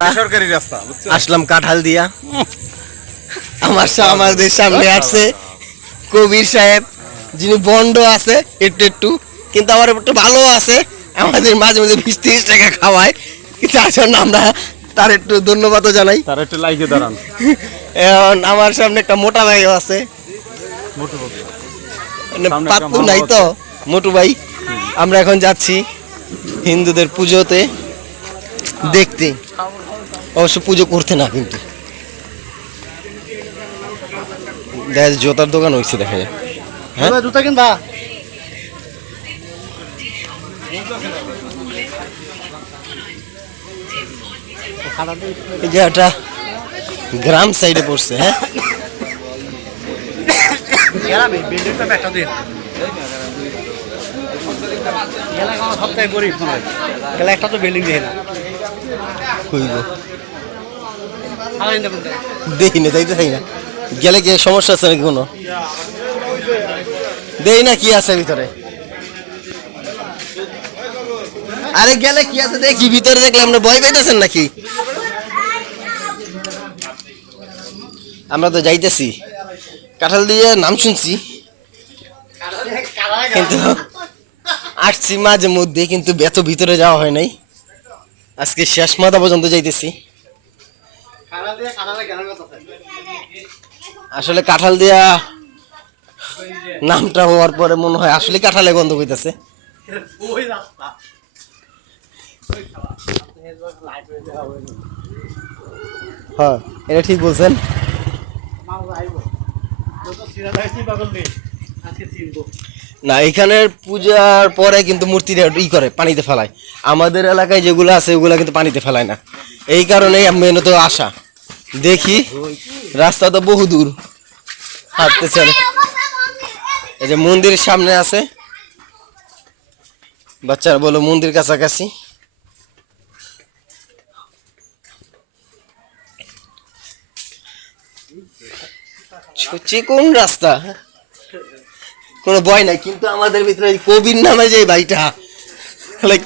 বেসরকারি রাস্তা আসলাম কাঁঠাল দিয়া। আমাদের সামনে আসছে কবির সাহেব, যিনি বন্ড আছে একটু একটু, কিন্তু আমার একটু ভালো আছে। আমাদের মাঝে মাঝে 20-30 টাকা খাওয়ায়, তার জন্য আমরা তার একটু ধন্যবাদও জানাই। তার একটু লাইকে দাঁড়ান। এখন আমার সামনে একটা মোটা ভাইও আছে, পাপ্পু নাই তো, মোটু ভাই। আমরা এখন যাচ্ছি হিন্দুদের পুজোতে দেখতে, অবশ্য পুজো করতে না, কিন্তু জুতার দোকান হয়েছে দেখা যায়। হ্যাঁ, জুতা কিনবা? এই জায়গাটা গ্রাম সাইডে পড়ছে। হ্যাঁ, একটা তো বিল্ডিং দেখে না, দেখি না, যাইতে থাকি না। গেলে কি সমস্যা আছে নাকি কোনো? দেখি না কি আছে ভিতরে। আরে গেলে কি আছে দেখি, ভিতরে দেখলে আমরা ভয় পাইতেছেন নাকি? আমরা তো যাইতেছি, কাঁঠাল দিয়ে নাম শুনছি, কিন্তু আসছি মাঝে মধ্যে, কিন্তু এত ভিতরে যাওয়া হয় নাই। আজকে শেষ মাথা পর্যন্ত যাইতেছি। আসলে কাঁঠাল দিয়া নামটা হওয়ার পরে মনে হয় আসলে কাঁঠালে গন্ধ হইতেছে। হ্যাঁ, এটা ঠিক বলছেন। না, এখানের পূজার পরে কিন্তু মূর্তিটা ই করে পানিতে ফেলায়। আমাদের এলাকায় যেগুলো আছে ওগুলো কিন্তু পানিতে ফেলায় না। এই কারণেই মেনত আসা। দেখি, রাস্তা তো বহু দূর, হাঁটতে চলে। এই যে মন্দিরের সামনে আছে, বাচ্চারা বলো মন্দির কাছাকাছি। চিকন রাস্তা, কোনো ভয় নাই। কিন্তু আমাদের ভিতরে কবির নামে যে ভাইটা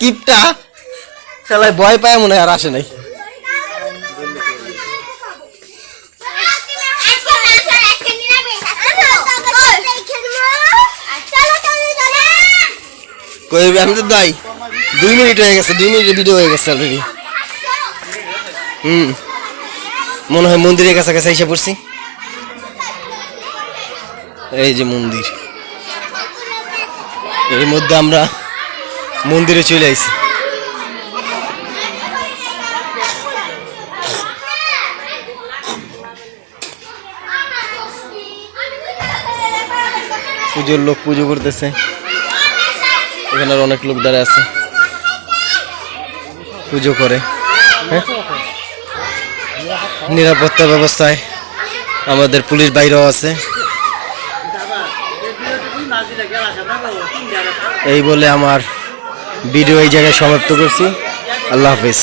কিপটা খেলায় ভয় পায় মনে হয়, আর আসে নাই। আমি তো দাই 2 মিনিট হয়ে গেছে, 2 মিনিটের ভিডিও হয়ে গেছে অলরেডি। মনে হয় মন্দিরের কাছাকাছি এসে পড়ছি। এই যে মন্দির, এর মধ্যে আমরা মন্দিরে চলে আইছি। পুজোর লোক পুজো করতেছে, এখানে অনেক লোক দাঁড়ায় আছে, পুজো করে। হ্যাঁ, নিরাপত্তা ব্যবস্থায় আমাদের পুলিশ বাইরেও আছে। এই বলে আমার ভিডিও এই জায়গায় সমাপ্ত করছি। আল্লাহ হাফেজ।